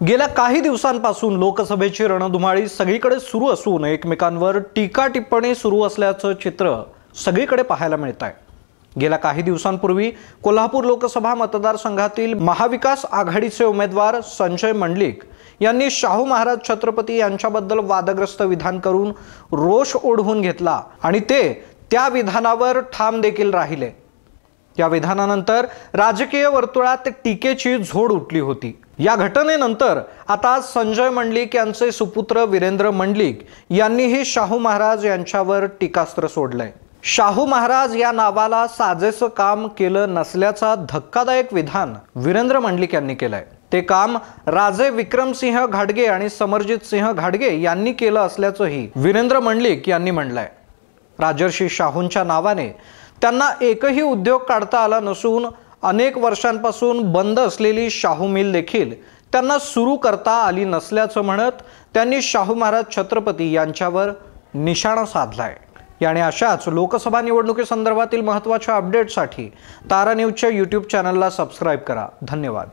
गेल्या काही दिवसांपासून लोकसभेची रणधुमाळी सगळीकडे सुरू असून एकमेकांवर टीका टिप्पणी सुरू असल्याचं चित्र सगळीकडे पाहायला मिळत आहे। गेल्या काही दिवसांपूर्वी कोल्हापूर लोकसभा मतदारसंघातील महाविकास आघाडीचे उमेदवार संजय मंडलिक यांनी शाहू महाराज छत्रपती यांच्याबद्दल वादग्रस्त विधान करून रोष ओढवून घेतला आणि ते त्या विधानावर ठाम देखील राहिले। या विधानानंतर राजकीय वर्तुळात टीकेची झोड उठली होती। या घटनेनंतर आता संजय मंडलिक यांचे सुपुत्र वीरेंद्र मंडलिक यांनीही शाहू महाराज यांच्यावर टीकास्त्र सोडलंय। शाहू महाराज या नावाला साजेचं काम केलं नसल्याचा धक्कादायक विधान वीरेंद्र मंडलिक यांनी केलंय। ते काम राजे विक्रमसिंह घाटगे आणि समरजित सिंह घाटगे यांनी केलं असल्याचंही वीरेंद्र मंडलिक यांनी म्हटलंय। राजर्षी शाहूंच्या नावाने त्यांना एकही उद्योग काढता आला नसून अनेक वर्षांपासून बंद असलेली शाहू मिल देखील त्यांना सुरू करता आली नसल्याचं म्हणत त्यांनी शाहू महाराज छत्रपती यांच्यावर निशाणा साधलाय। याने अशाच लोकसभा निवडणुकीसंदर्भातील महत्त्वाच्या अपडेट्ससाठी तारा न्यूजच्या YouTube चॅनलला सबस्क्राइब करा। धन्यवाद।